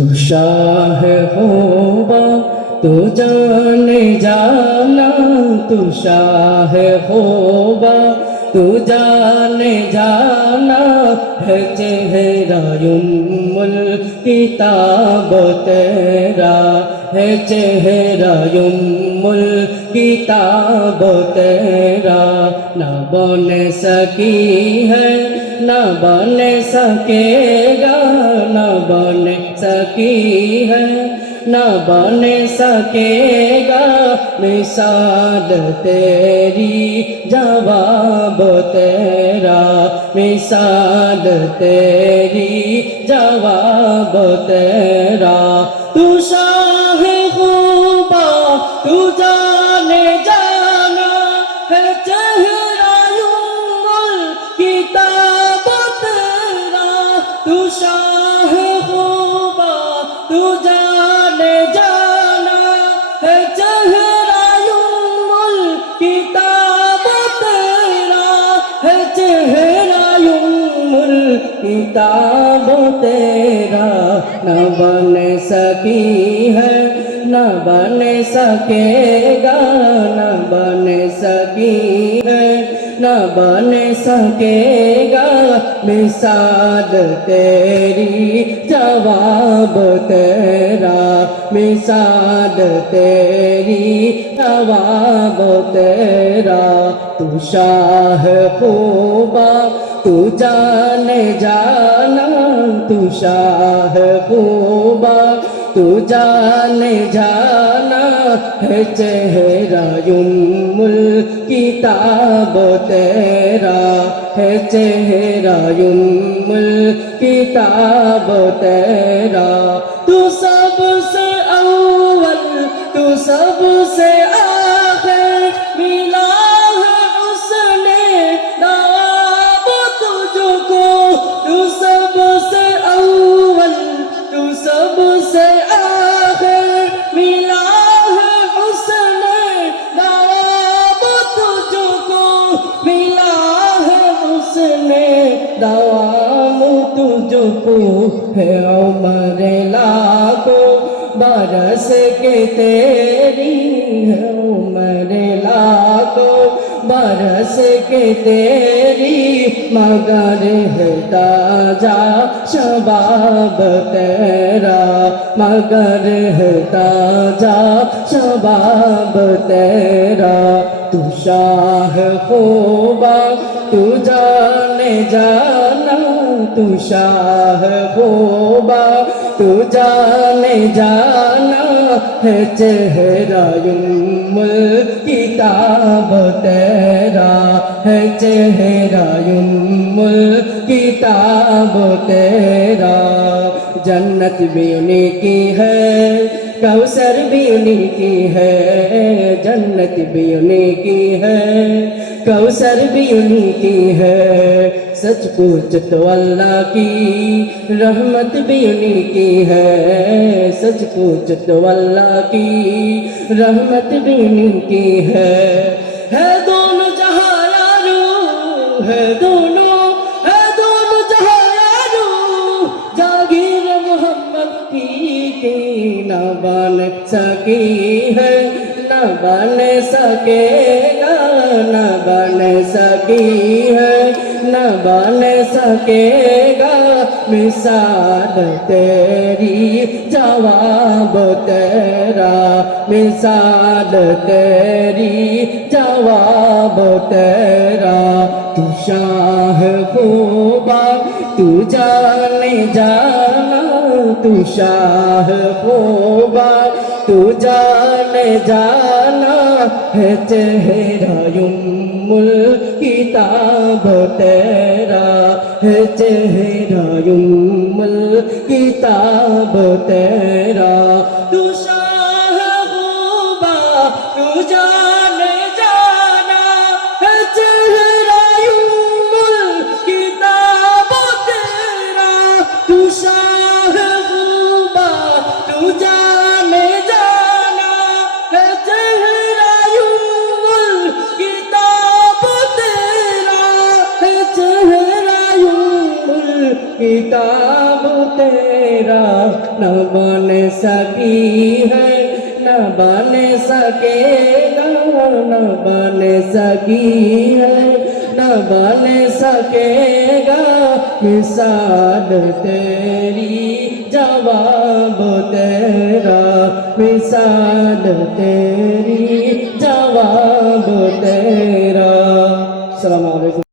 तू शाह होगा तो जाने जाना, तू शाह होगा तू जाने जाना, है चेहरा युम्मुल किताब तेरा, है चेहरा युम्मुल किताब तेरा। न बन सकी है न बन सकेगा, न बन सकी है न बन सकेगा, मिसाल तेरी जवाब तेरा, मिसाल तेरी जवाब तेरा। तू शाह खूबा तू जाने जाना, है चेहरा युम्मुल किताब तेरा। तू शाह खूबा तू जाने जाना, है चेहरा युम्मुल किताब तेरा, है चेहरा युम्मुल किताब तेरा। न बन सकी है न बन सकेगा, न बन सकी है न बन सकेगा, मिसाल तेरी जवाब तेरा, मिसाल तेरी जवाब तेरा। तू शाह खूबा तू जाने जाना, तू शाह खूबा तू जाने जाना, है चेहरा युम्मुल किताब तेरा, है चेहरा युम्मुल किताब तेरा। तू सबसे अव्वल तू सबसे आखिर, मिला है उसने नवाब तुझको। तू सबसे अव्वल तू सबसे आखिर, मिला है उसने नवाब तुझको, मिला है उसने नवाब तुझको। है उम्र लाखों बरस के तेरी, है उम्र लाखों बरस के तेरी, मगर है ताजा शबाब तेरा, मगर है ताजा शबाब तेरा। तू शाह खूबा तू जाने जाना, तू शाह खूबा तू जाने जाना, है चेहरा युम्मुल किताब तेरा, है चेहरा युम्मुल किताब तेरा। जन्नत भी उन्हीं की है, कौसर भी उन्हीं की है, जन्नत भी उन्हीं की है, कौसर भी उन्हीं की है। सच पूछ तो अल्लाह की रहमत भी उन्हीं की है, सच पूछ तो अल्लाह की रहमत भी उन्हीं की है। है दोनों जहां यारो, है दोनों जहां यारो, जागीर मोहम्मद की न बन सकी है न बन सकेगा, न बन सकी है न बन सकेगा, मिसाल तेरी जवाब तेरा, मिसाल तेरी जवाब तेरा। तू शाह खूबा तू जाने जाना, तू शाह खूबा तू जाने जाना, है चेहरा युम्मुल किताब तेरा, है चेहरा युम्मुल किताब तेरा। तू शाह खूबा तू जाने जाना, है चेहरा युम्मुल किताब तेरा। तू शाह खूबा तू जाने जाना, है चेहरा युम्मुल किताब तेरा, है चेहरा युम्मुल किताब तेरा। न बन सकी है न बन सकेगा न बन सकी है न बन सकेगा मिसाल तेरी जवाब तेरा मिसाल तेरी जवाब तेरा। अस्सलामु अलैकुम।